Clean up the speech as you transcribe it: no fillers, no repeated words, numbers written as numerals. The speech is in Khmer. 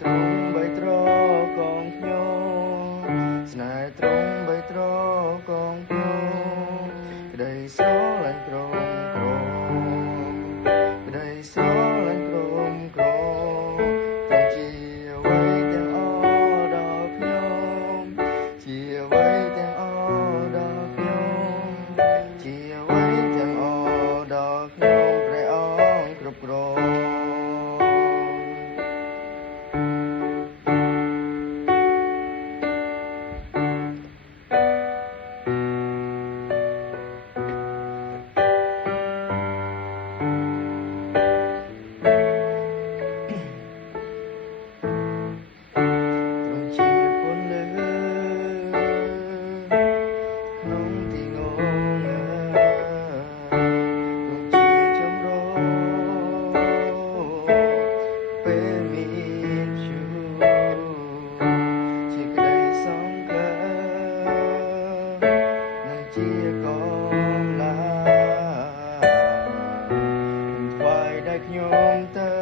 ទ្រង់បីត្រកងខ្ញុំស្នេហ៍ទ្រង់បីត្រកងខ្ញុំក្តីស្រឡាញ់ក្រមក្រក្តីស្រឡាញ់ក្រមក្រទៅជាអ្វីទាំងអស់ដល់ខ្ញុំជាអ្វីទាំងអស់ដល់ខ្ញុំជាអ្វីទាំងអស់ដល់ខ្ញុំព្រះអង្គគ្រប់គ្រងជាកងឡាថ្វាយដែលខ្ញុំទៅ